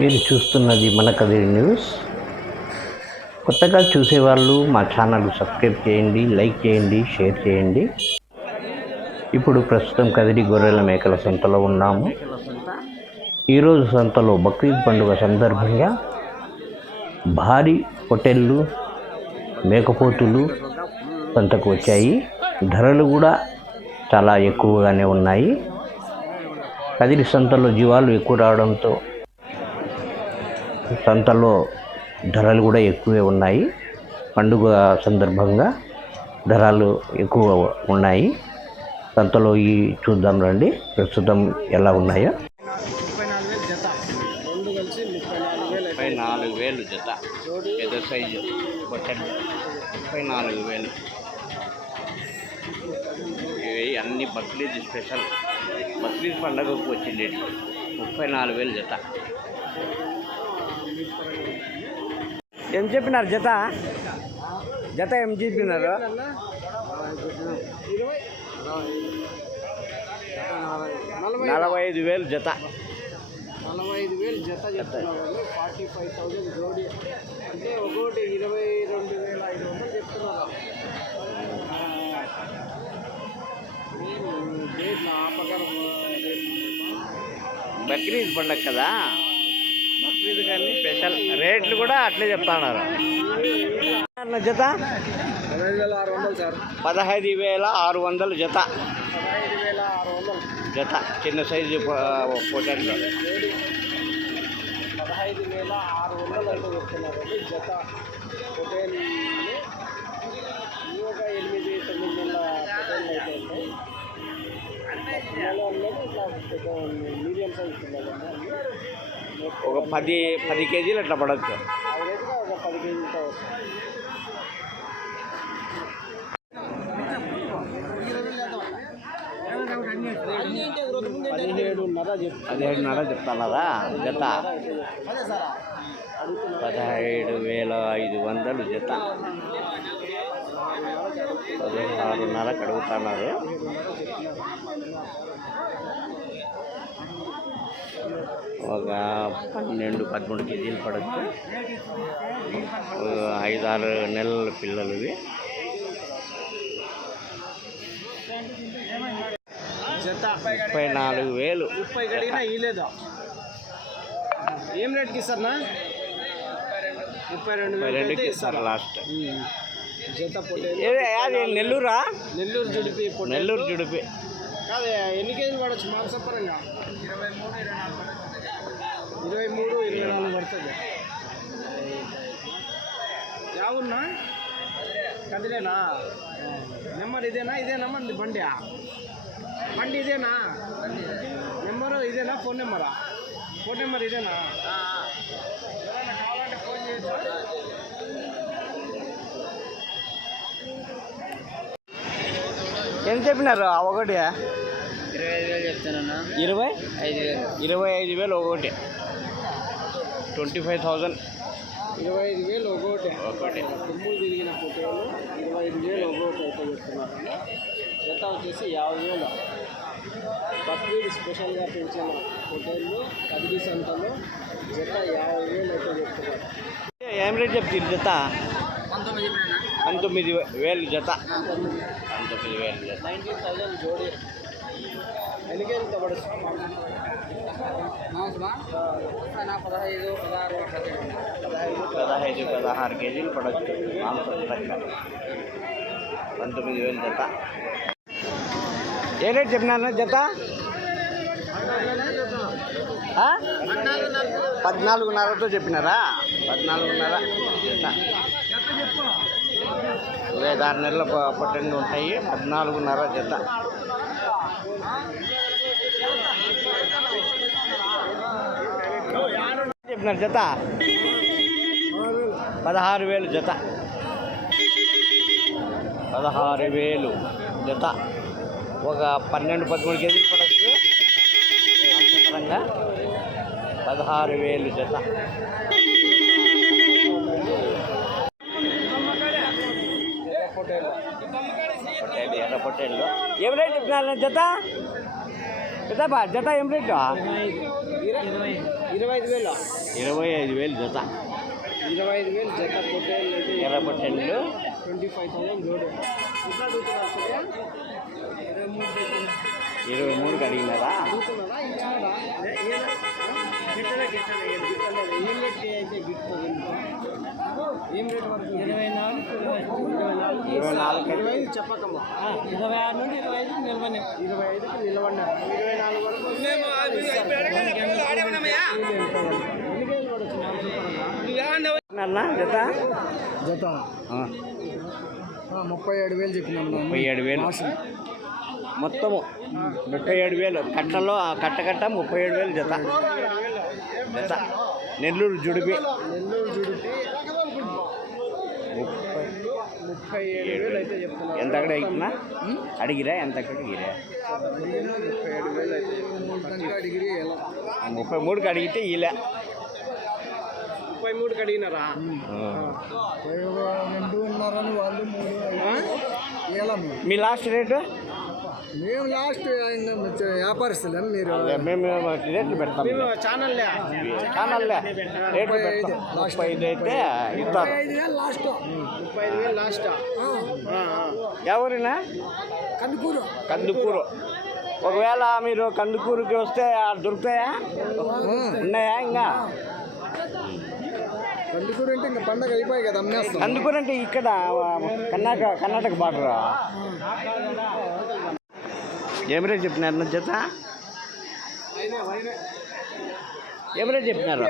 మీరు చూస్తున్నది మన కదిరి న్యూస్. కొత్తగా చూసేవాళ్ళు మా ఛానల్ సబ్స్క్రైబ్ చేయండి, లైక్ చేయండి, షేర్ చేయండి. ఇప్పుడు ప్రస్తుతం కదిరి గొర్రెల మేకల సంతలో ఉన్నాము. ఈరోజు సంతలో బక్రీద్ పండుగ సందర్భంగా భారీ పొట్టేళ్ళు, మేకపోతులు సంతకు వచ్చాయి. ధరలు కూడా చాలా ఎక్కువగానే ఉన్నాయి. కదిరి సంతలో జీవాలు ఎక్కువ రావడంతో సంతలో ధరలు కూడా ఎక్కువే ఉన్నాయి. పండుగ సందర్భంగా ధరలు ఎక్కువ ఉన్నాయి. సంతలో చూద్దాం రండి ప్రస్తుతం ఎలా ఉన్నాయో. 34,000 జత, పెద్ద సైజు పొట్టెలు 34,000. ఇవి అన్ని బక్రీద్ స్పెషల్, బక్రీద్ పండుగకు వచ్చింది. 34,000 జత. ఏం చెప్పినారు జత? జత ఏం చెప్పినారు? 45,000 జత. 45,000 జత చెప్తున్నారు. 45,000 జోడి అంటే ఒకటి 22,500 చెప్తున్నారు. బక్రీద్ పండుగ కదా, బక్రీద్ కానీ స్పెషల్ రేట్లు కూడా అట్లే చెప్తున్నారు. జత 15,600 సార్. 15,600 జత. 15,600 జత చిన్న సైజు పొట్టెలు. 15,600 అంటే చెప్తున్నారండి జత. పొట్టేలు ఒక 8-9 నెలల పొట్టేళ్ళు అయితే ఉంటాయి. ఇట్లా మీడియం సైజ్ పిల్లలండి. ఒక 10 కేజీలు అట్లా పడవచ్చు. ఒక 10 కేజీలతో వస్తుంది. 17,500 చెప్తున్నారా జత? 17,500 జత. 16,500 అడుగుతున్నారు. ఒక 12-13 కేజీలు పడవచ్చు. 5-6 నెలల పిల్లలు ఇవి. జత 34,000. 30 కడిగినా ఇవ్వలేదు. ఏం రేట్కి ఇస్తారన్నా? 32,000 ఇస్తారు లాస్ట్. జత పొట్టేలు. అది నెల్లూరా? నెల్లూరు జుడిపి. నెల్లూరు జుడిపి కాదు. ఎన్ని కేజీలు పడవచ్చు మాంసపరంగా? 23-24 పడుతుంది. యావున్నా కదిలేనా? నెంబర్ ఇదేనా? మంది బండి ఇదేనా? నెంబరు ఇదేనా? ఫోన్ నెంబర్ ఇదేనా? ఎవరైనా కావాలంటే ఫోన్ చేయొచ్చు. ఏం చెప్పినారు ఒకటి? 25,000 చెప్తానన్నా. 25,000 ఒకటి. 25,000. 25,000 ఒకటి. తుమ్ములు తిరిగిన పొట్టేలు 25,000 ఒకటి అయితే చెప్తున్నారు. జత వచ్చేసి 50,000. బక్రీద్ స్పెషల్గా పెంచిన పొట్టేళ్ళు కదిరి సంతలో జత 50,000 అయితే చెప్తున్నారు. ఏం రేట్ చెప్తుంది జత? 19,000 జత. 19,000 జత. 19,000 జోడి. ఎన్ని కేజీలతో పడుతుంది? 15-16 కేజీలు పడవచ్చు మాంసం తగ్గ. 19,000 జత. ఏ రేట్ చెప్పినా జత? 14,500తో చెప్పినారా? 14,500 జత. 5-6 నెలల పొట్టెళ్ళు ఉంటాయి. 14,500 జత. చెప్పినారు జత? 16,000 జత. 16,000 జత. ఒక 12-13 కేజీలు పడవచ్చు. 16,000 జత. పొట్టేలు పొట్టేళ్ళు. ఏం రేట్ చెప్తున్నారు జత? జత ఏం రేటు? 25,000. 25,000 జత. 25,000 జత పొట్టేళ్ళు. ఎర్ర పొట్టేళ్ళు 25,000 జోడు. 23కి అడిగినారా? ఏం రేట్ వరకు? 24 చెప్పకమ్మా. 26 నుండి 25 నిలవనే. 25కి నిలవన్నా. 24 వరకు జత జత 37,000 చెప్పినాం. 37,000 మొత్తము. 37,000 కట్టలో కట్ట 37,000 జత. జత నెల్లూరు జుడిపి. 37,000 అయితే చెప్తున్నా. ఎంత అక్కడ అడిగినా అడిగిరా? ఎంత అక్కడ అడిగిరా? 37,000 అయితే 33కి అడిగితే ఇలా 33కి అడిగినారా? 2.5 వాళ్ళు 3 మీ లాస్ట్ రేటు? మేము లాస్ట్ వ్యాపారస్తులం. మీరు మేము రేట్లు పెడతాం. ఛానల్లే రేట్లు పెడతాం. 35 అయితే ఇస్తారు. 35,000 లాస్ట్. 35,000 లాస్ట్. ఎవరినా? కందుకూరు. ఒకవేళ మీరు కందుకూరుకి వస్తే దొరుకుతాయా? ఉన్నాయా? ఇంకా కందుకూరు అంటే ఇంకా పండగ అయిపోయి కదా అమ్మేస్తాం. కందుకూరు అంటే ఇక్కడ కర్ణాటక బార్డర్. ఏం రేట్ చెప్పినారు జత? ఏం రేట్ చెప్పినారు?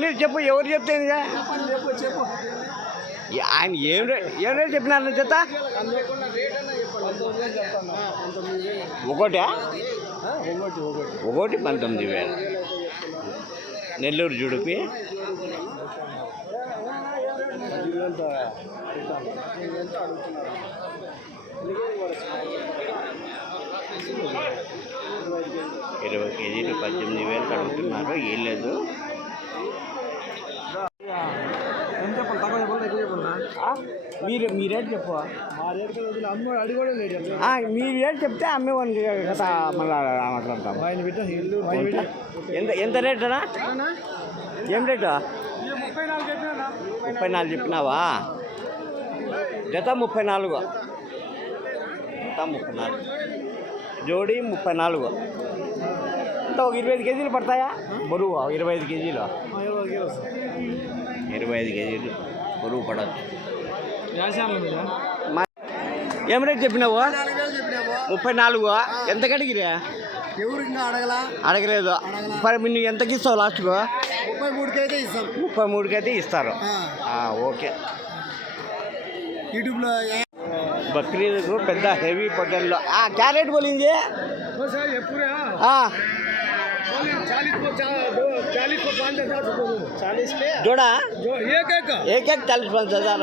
మీరు చెప్పు. ఎవరు చెప్తే ఆయన ఏం రేట్ చెప్పినారు జత? ఒకటి 19,000. నెల్లూరు జుడిపి. ఇరవై కేజీలు 18,000 అడుగుతున్నారు. వేయలేదు. మీ రేట్ చెప్పు. మీ రేట్ చెప్తే అమ్మేవాడిని కదా మళ్ళీ మాట్లాడతాం. ఎంత రేటనా? ఏం రేటు? 34 చెప్పినావా? జత 34. జోడి 34. అంటే ఒక 25 కేజీలు పడతాయా బరువు? 25 కేజీలు 25 కేజీలు బరువు పడచ్చు. ఏం రేట్ చెప్పినావు? 34. ఎంత కడిగిరా? అడగలేదు. మరి నువ్వు ఎంతకి ఇస్తావు లాస్ట్కు? 33కి అయితే ఇస్తారు. ఓకే. యూట్యూబ్లో బక్రీద్కు పెద్ద హెవీ పొట్టెల్లో क्या रेट बोलेंगे? जोड़ा एक 40-50 हज़ार.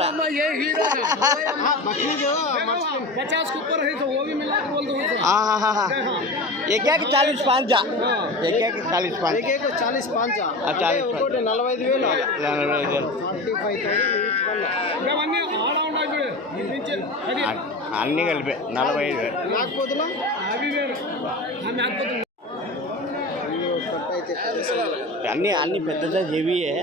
50 के ऊपर है तो वो भी मिला के बोल दो. हाँ. एक 40-50. एक 40-50. एक 40-50. 45,000. అన్నీ కలిపి 45,000. అన్నీ పెద్ద హెవీయే.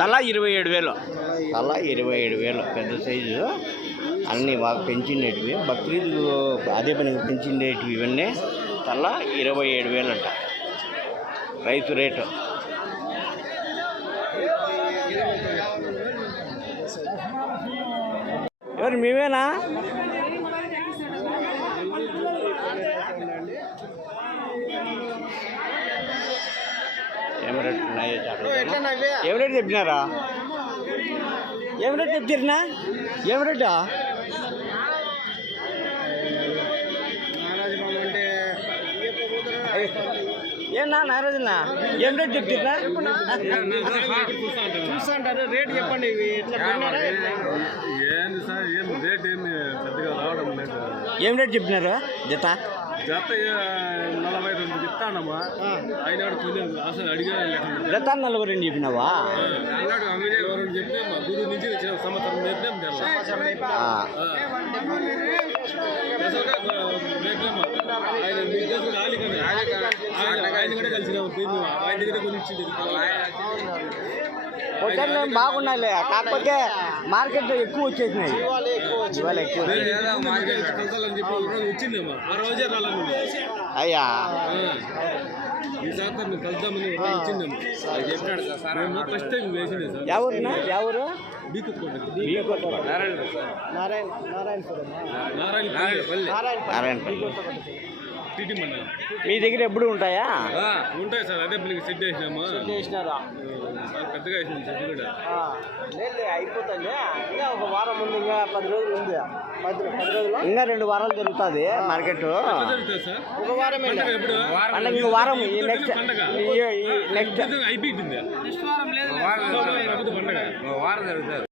తలా 27,000. తలా 27,000 పెద్ద సైజు. అన్నీ బాగా పెంచిండేటివి. బక్రీద్ అదే పని పెంచిండేటివి ఇవన్నీ. తలా 27,000 అంట రైతు రేటు. ఎవరు మేమేనా? ఏం రేట్ ఉన్నాయో ఏం రేట్ చెప్పినారా? ఏం రేట్ చెప్తారనా? ఏం రేటా? ఏనా నారాజునా ఏం రేట్ చెప్తారా? చూస్తుంటారు రేట్ చెప్పండి. ఏం రేట్ చెప్పినారు జత? జత 42 చెప్తానమ్మా ఆయన కొంచెం అసలు అడిగా జత 42 చెప్పినావా? ఎవరు చెప్తే మా గురువు నుంచి వచ్చిన సంవత్సరం నేర్పే ఆయన మీకు తెలుసు రాలి కానీ ఆయన కూడా కలిసిన ఆయన దగ్గర కొని ఇచ్చింది పొట్టేళ్ళు బాగున్నాయిలే, కాకపోతే మార్కెట్లో ఎక్కువ వచ్చేసినాయి. ఇవాళ ఎక్కువ కలసాలని చెప్పి వచ్చిందేమో ఆ రోజే రాలని అయ్యా. ఈ సంవత్సరం మేము కలుద్దామని వచ్చిందేమో చెప్పాడు సార్. ఫస్ట్ టైం వేసిండే సార్. ఎవరున్నా ఎవరు? నారాయణపల్లి. టీటీ మండలం. మీ దగ్గర ఎప్పుడు ఉంటాయా? ఉంటాయి సార్, అదే మీకు సెట్ చేసినాము. పెద్దగా వేసింది సెట్ కూడా. అయిపోతుంది ఇంకా ఒక వారం ఉంది, ఇంకా 10 రోజులు ఉంది. 10 రోజులు ఇంకా 2 వారాలు జరుగుతుంది మార్కెట్. ఒక వారం పండగ ఇంకో వారం నెక్స్ట్ అయిపోయింది. నెక్స్ట్ వారం లేదు, పండగ వారం జరుగుతుంది.